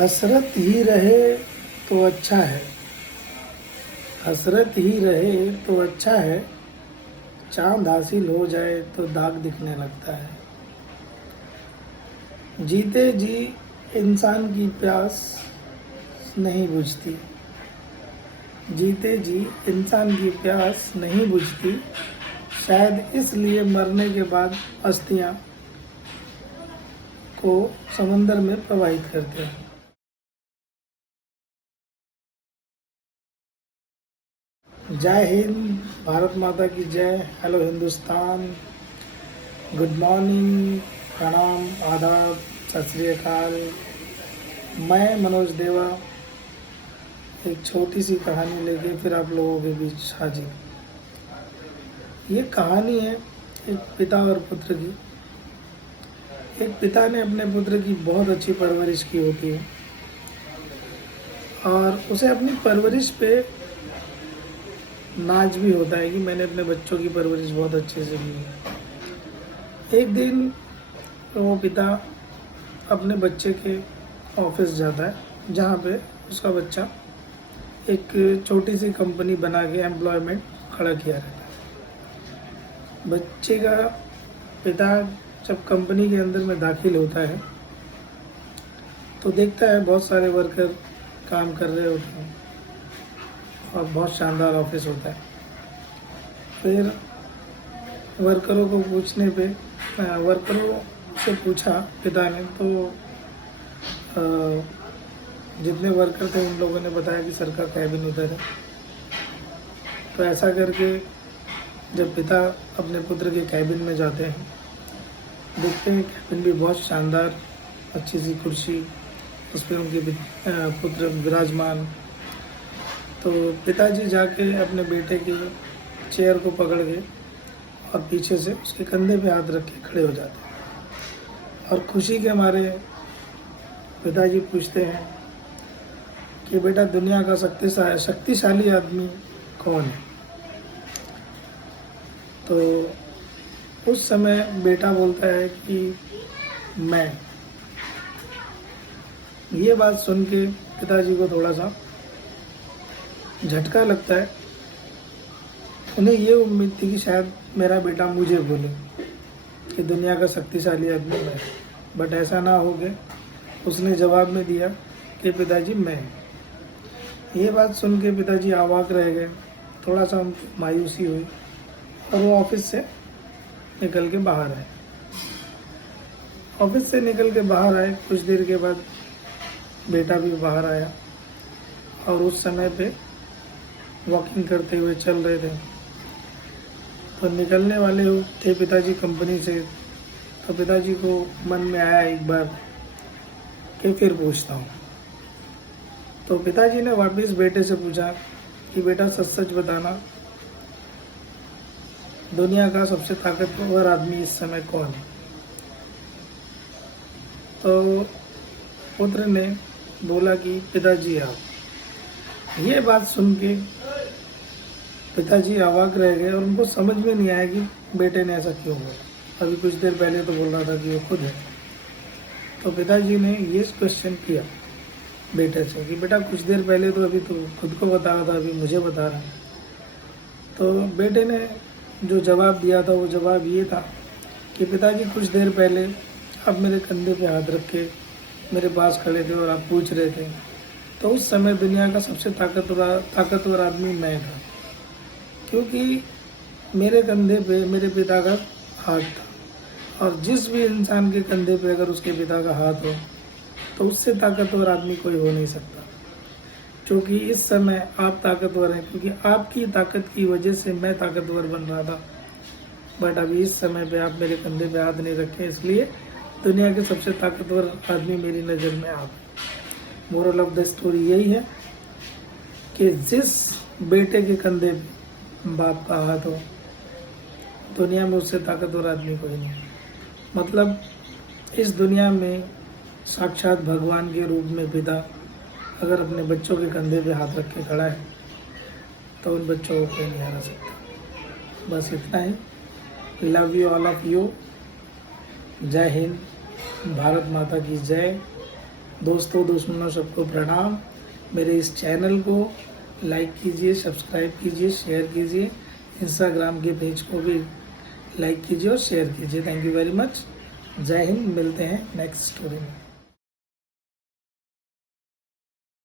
हसरत ही रहे तो अच्छा है, हसरत ही रहे तो अच्छा है। चांद हासिल हो जाए तो दाग दिखने लगता है। जीते जी इंसान की प्यास नहीं बुझती, जीते जी इंसान की प्यास नहीं बुझती। शायद इसलिए मरने के बाद अस्थियां को समंदर में प्रवाहित करते हैं। जय हिंद, भारत माता की जय। हेलो हिंदुस्तान, गुड मॉर्निंग, प्रणाम, आदाब, सत श्री अकाल। मैं मनोज देवा एक छोटी सी कहानी लेके फिर आप लोगों के बीच हाजिर। ये कहानी है एक पिता और पुत्र की। एक पिता ने अपने पुत्र की बहुत अच्छी परवरिश की होती है और उसे अपनी परवरिश पे नाज भी होता है कि मैंने अपने बच्चों की परवरिश बहुत अच्छे से की है। एक दिन वो पिता अपने बच्चे के ऑफिस जाता है जहाँ पे उसका बच्चा एक छोटी सी कंपनी बना के एम्प्लॉयमेंट खड़ा किया रहता है। बच्चे का पिता जब कंपनी के अंदर में दाखिल होता है तो देखता है बहुत सारे वर्कर काम कर रहे होते हैं और बहुत शानदार ऑफिस होता है। फिर वर्करों को पूछने पे वर्करों से पूछा पिता ने तो जितने वर्कर थे उन लोगों ने बताया कि सर का कैबिन उधर है। तो ऐसा करके जब पिता अपने पुत्र के कैबिन में जाते हैं देखते हैं कैबिन भी बहुत शानदार, अच्छी सी कुर्सी, उस पर उनके पुत्र विराजमान। तो पिताजी जाके अपने बेटे के चेयर को पकड़ के और पीछे से उसके कंधे पे हाथ रख के खड़े हो जाते हैं और खुशी के मारे पिताजी पूछते हैं कि बेटा दुनिया का शक्तिशाली आदमी कौन है। तो उस समय बेटा बोलता है कि मैं। ये बात सुन के पिताजी को थोड़ा सा झटका लगता है। उन्हें ये उम्मीद थी कि शायद मेरा बेटा मुझे बोले कि दुनिया का शक्तिशाली आदमी मैं, बट ऐसा ना हो गया। उसने जवाब में दिया कि पिताजी मैं। ये बात सुन के पिताजी अवाक रह गए, थोड़ा सा मायूसी हुई और वो ऑफिस से निकल के बाहर आए। ऑफिस से निकल के बाहर आए, कुछ देर के बाद बेटा भी बाहर आया और उस समय पे वॉकिंग करते हुए चल रहे थे। तो निकलने वाले थे पिताजी कंपनी से। तो पिताजी को मन में आया एक बार कि फिर पूछता हूँ। तो पिताजी ने वापस बेटे से पूछा कि बेटा सच सच बताना, दुनिया का सबसे ताकतवर आदमी इस समय कौन है। तो पुत्र ने बोला कि पिताजी आप। ये बात सुन के पिताजी अवाक रह गए और उनको समझ में नहीं आया कि बेटे ने ऐसा क्यों बोला। अभी कुछ देर पहले तो बोल रहा था कि वो खुद है। तो पिताजी ने ये क्वेश्चन किया बेटे से कि बेटा कुछ देर पहले तो अभी तो खुद को बता रहा था, अभी मुझे बता रहा है। तो बेटे ने जो जवाब दिया था वो जवाब ये था कि पिताजी कुछ देर पहले आप मेरे कंधे पे हाथ रख के मेरे पास खड़े थे और आप पूछ रहे थे, तो उस समय दुनिया का सबसे ताकतवर आदमी मैं था, क्योंकि मेरे कंधे पे मेरे पिता का हाथ था। और जिस भी इंसान के कंधे पे अगर उसके पिता का हाथ हो तो उससे ताकतवर आदमी कोई हो नहीं सकता। क्योंकि इस समय आप ताकतवर हैं, क्योंकि आपकी ताकत की वजह से मैं ताकतवर बन रहा था, बट अभी इस समय पे आप मेरे कंधे पे हाथ नहीं रखे, इसलिए दुनिया के सबसे ताकतवर आदमी मेरी नज़र में आप। मोरल ऑफ द स्टोरी यही है कि जिस बेटे के कंधे पे बाप का हाथ हो, दुनिया में उससे ताकतवर आदमी कोई नहीं है। मतलब इस दुनिया में साक्षात भगवान के रूप में पिता अगर अपने बच्चों के कंधे पे हाथ रख के खड़ा है तो उन बच्चों को कोई नहीं हरा सकता। बस इतना ही। Love you all of you. जय हिंद, भारत माता की जय। दोस्तों दुश्मनों सबको प्रणाम। मेरे इस चैनल को लाइक कीजिए, सब्सक्राइब कीजिए, शेयर कीजिए। इंस्टाग्राम के पेज को भी लाइक कीजिए और शेयर कीजिए। Thank you very much. जय हिंद। मिलते हैं नेक्स्ट स्टोरी में।